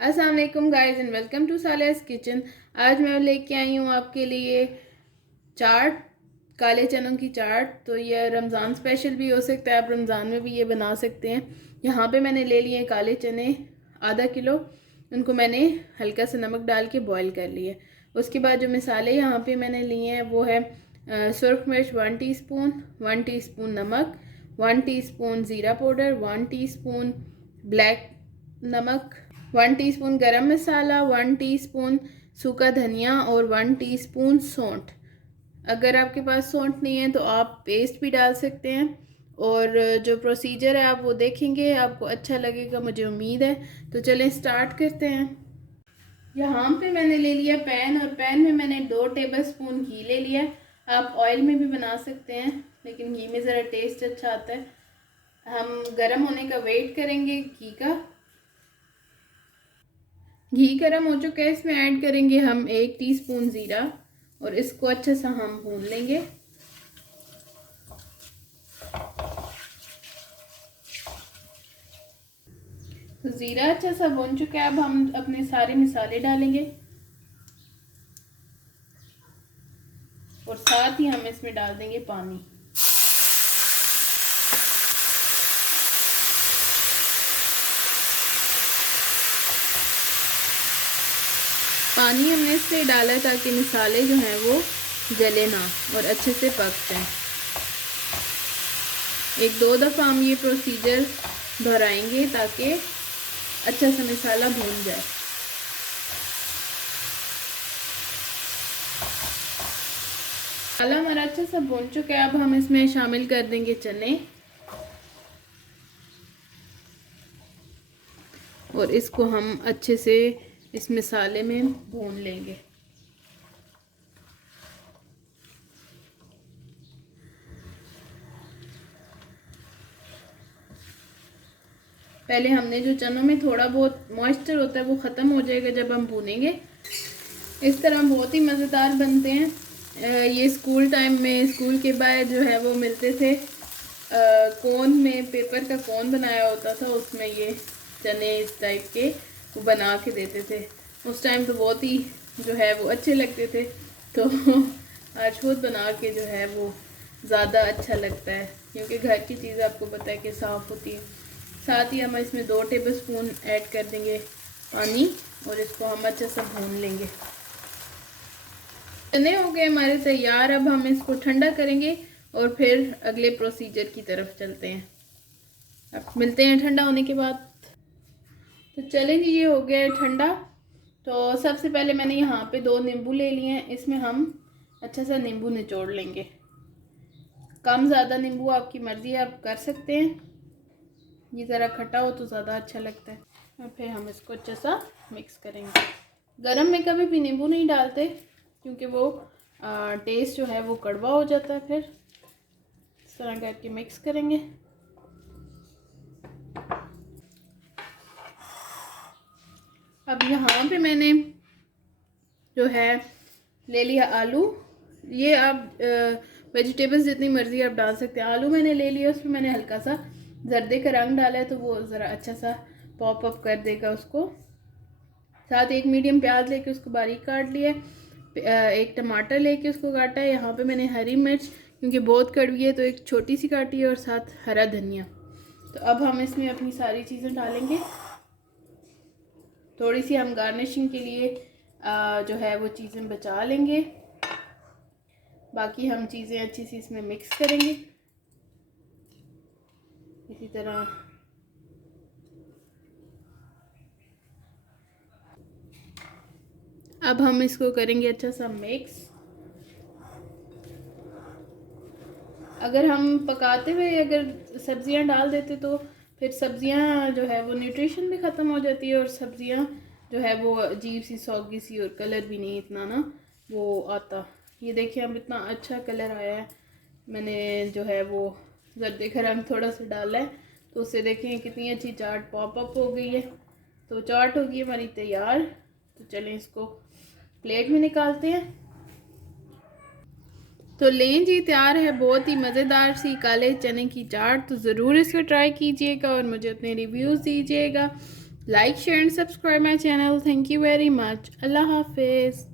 अस्सलाम वालेकुम guys and welcome to Saliya's kitchen. आज मैं लेके आई हूँ आपके लिए चाट, काले चनों की चाट। तो ये रमज़ान स्पेशल भी हो सकता है, आप रमज़ान में भी ये बना सकते हैं। यहाँ पे मैंने ले लिए काले चने आधा किलो, उनको मैंने हल्का सा नमक डाल के बॉईल कर लिए। उसके बाद जो मसाले यहाँ पे मैंने लिए हैं वो है सुरख मिर्च 1 टीस्पून, 1 टीस्पून नमक, 1 टीस्पून ज़ीरा पाउडर, 1 टीस्पून ब्लैक नमक, 1 टीस्पून गरम मसाला, 1 टीस्पून सूखा धनिया और 1 टीस्पून सौंठ। अगर आपके पास सौंठ नहीं है तो आप पेस्ट भी डाल सकते हैं। और जो प्रोसीजर है आप वो देखेंगे, आपको अच्छा लगेगा, मुझे उम्मीद है। तो चलें स्टार्ट करते हैं। यहाँ पे मैंने ले लिया पैन, और पैन में मैंने 2 टेबलस्पून घी ले लिया। आप ऑयल में भी बना सकते हैं, लेकिन घी में ज़रा टेस्ट अच्छा आता है। हम गरम होने का वेट करेंगे घी का। घी गर्म हो चुका है, इसमें ऐड करेंगे हम 1 टीस्पून ज़ीरा और इसको अच्छे से हम भून लेंगे। तो ज़ीरा अच्छा सा भून चुका है, अब हम अपने सारे मसाले डालेंगे और साथ ही हम इसमें डाल देंगे पानी। पानी हमने इसलिए डाला ताकि मसाले जो हैं वो जले ना और अच्छे से पक जाएं। 1-2 दफ़ा हम ये प्रोसीजर दोहराएंगे ताकि अच्छा सा मसाला भून जाए। मसाला हमारा अच्छा सा भून चुका है, अब हम इसमें शामिल कर देंगे चने और इसको हम अच्छे से इस मसाले में भून लेंगे। पहले हमने जो चनों में थोड़ा बहुत मॉइस्चर होता है वो ख़त्म हो जाएगा जब हम भूनेंगे। इस तरह बहुत ही मज़ेदार बनते हैं। ये स्कूल टाइम में, स्कूल के बाद जो है वो मिलते थे। कोन में पेपर का कोन बनाया होता था, उसमें ये चने इस टाइप के वो बना के देते थे। उस टाइम तो बहुत ही जो है वो अच्छे लगते थे। तो आज खुद बना के जो है वो ज़्यादा अच्छा लगता है, क्योंकि घर की चीज़ आपको पता है कि साफ़ होती है। साथ ही हम इसमें 2 टेबलस्पून ऐड कर देंगे पानी और इसको हम अच्छे से भून लेंगे। चने हो गए हमारे तैयार, अब हम इसको ठंडा करेंगे और फिर अगले प्रोसीजर की तरफ चलते हैं। अब मिलते हैं ठंडा होने के बाद। तो चलें जी, ये हो गया ठंडा। तो सबसे पहले मैंने यहाँ पे 2 नींबू ले लिए हैं, इसमें हम अच्छा सा नींबू निचोड़ लेंगे। कम ज़्यादा नींबू आपकी मर्ज़ी, आप कर सकते हैं। ये ज़रा खट्टा हो तो ज़्यादा अच्छा लगता है। और फिर हम इसको अच्छा सा मिक्स करेंगे। गरम में कभी भी नींबू नहीं डालते, क्योंकि वो टेस्ट जो है वो कड़वा हो जाता है। फिर इस तरह करके मिक्स करेंगे। अब यहाँ पे मैंने जो है ले लिया आलू। ये आप वेजिटेबल्स जितनी मर्ज़ी आप डाल सकते हैं। आलू मैंने ले लिया, उसमें मैंने हल्का सा जर्दे का रंग डाला है, तो वो ज़रा अच्छा सा पॉप अप कर देगा उसको। साथ 1 मीडियम प्याज लेके उसको बारीक काट लिया। 1 टमाटर लेके उसको काटा है। यहाँ पे मैंने हरी मिर्च, क्योंकि बहुत कड़वी है, तो 1 छोटी सी काटी है, और साथ हरा धनिया। तो अब हम इसमें अपनी सारी चीज़ें डालेंगे। थोड़ी सी हम गार्निशिंग के लिए जो है वो चीज़ें बचा लेंगे। बाकी हम चीज़ें अच्छी सी इसमें मिक्स करेंगे इसी तरह। अब हम इसको करेंगे अच्छा सा मिक्स। अगर हम पकाते हुए अगर सब्जियां डाल देते तो फिर सब्जियां जो है वो न्यूट्रिशन भी ख़त्म हो जाती है, और सब्जियां जो है वो अजीब सी सौगी सी, और कलर भी नहीं इतना ना वो आता। ये देखिए अब इतना अच्छा कलर आया है। मैंने जो है वो जर्दे का रंग थोड़ा सा डाला है, तो उससे देखें कितनी अच्छी चाट पॉप अप हो गई है। तो चाट होगी हमारी तैयार। तो चलें इसको प्लेट में निकालते हैं। तो लें जी, तैयार है बहुत ही मज़ेदार सी काले चने की चाट। तो ज़रूर इसको ट्राई कीजिएगा और मुझे अपने रिव्यूज़ दीजिएगा। Like, share and subscribe my channel. Thank you very much. Allah Hafiz.